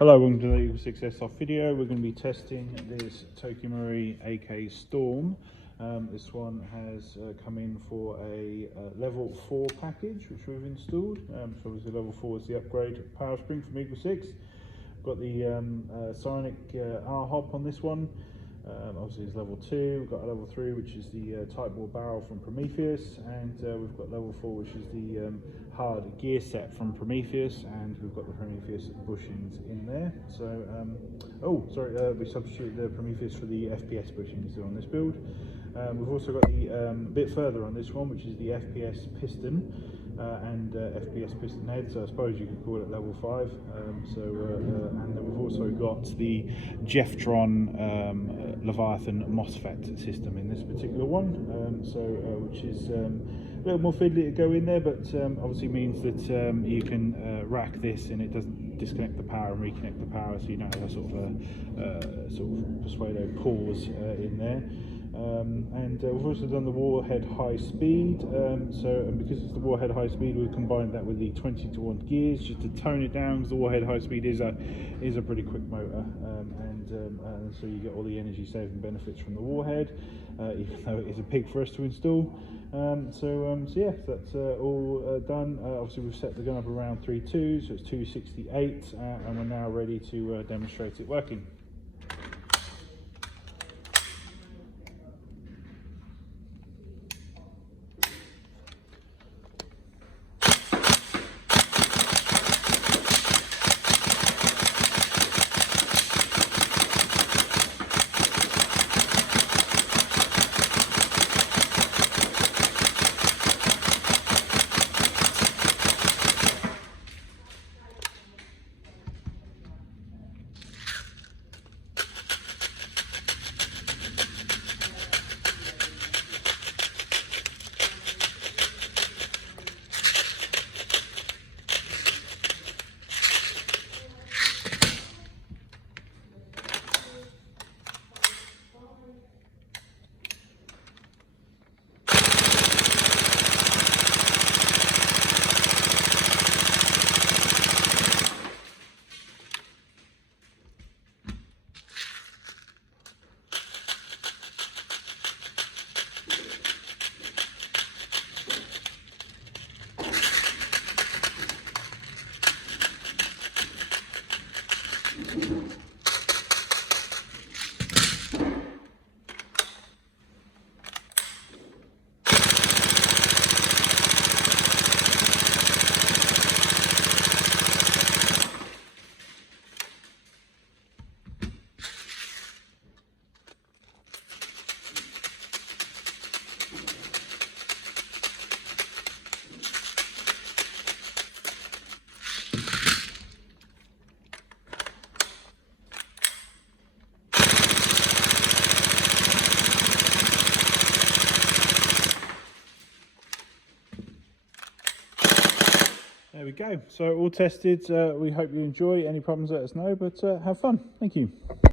Hello, welcome to the Eagle6 Airsoft video. We're going to be testing this TM AK Storm. This one has come in for a level 4 package which we've installed. So obviously level 4 is the upgrade power spring from Eagle6. Got the Psionic R Hop on this one. Obviously it's level 2, we've got a level 3 which is the Tightbore barrel from Prometheus, and we've got level 4 which is the hard gear set from Prometheus, and we've got the Prometheus bushings in there. So, we substituted the Prometheus for the FPS bushings on this build. We've also got the bit further on this one which is the FPS Piston and FPS Piston head, so I suppose you could call it level 5. And then we've also got the Jefftron Leviathon Mosfet system in this particular one, which is a little more fiddly to go in there, but obviously means that you can rack this and it doesn't disconnect the power and reconnect the power, so you don't have a sort of persuado pause in there. We've also done the WaRHEAD high speed, and because it's the WaRHEAD high speed, we've combined that with the 20-to-1 gears just to tone it down, because the WaRHEAD high speed is a pretty quick motor, so you get all the energy saving benefits from the WaRHEAD, even though it is a pig for us to install. Yeah, that's all done. Obviously we've set the gun up around 3.2, so it's 268, and we're now ready to demonstrate it working. There we go, so all tested. We hope you enjoy. Any problems, let us know, but have fun. Thank you.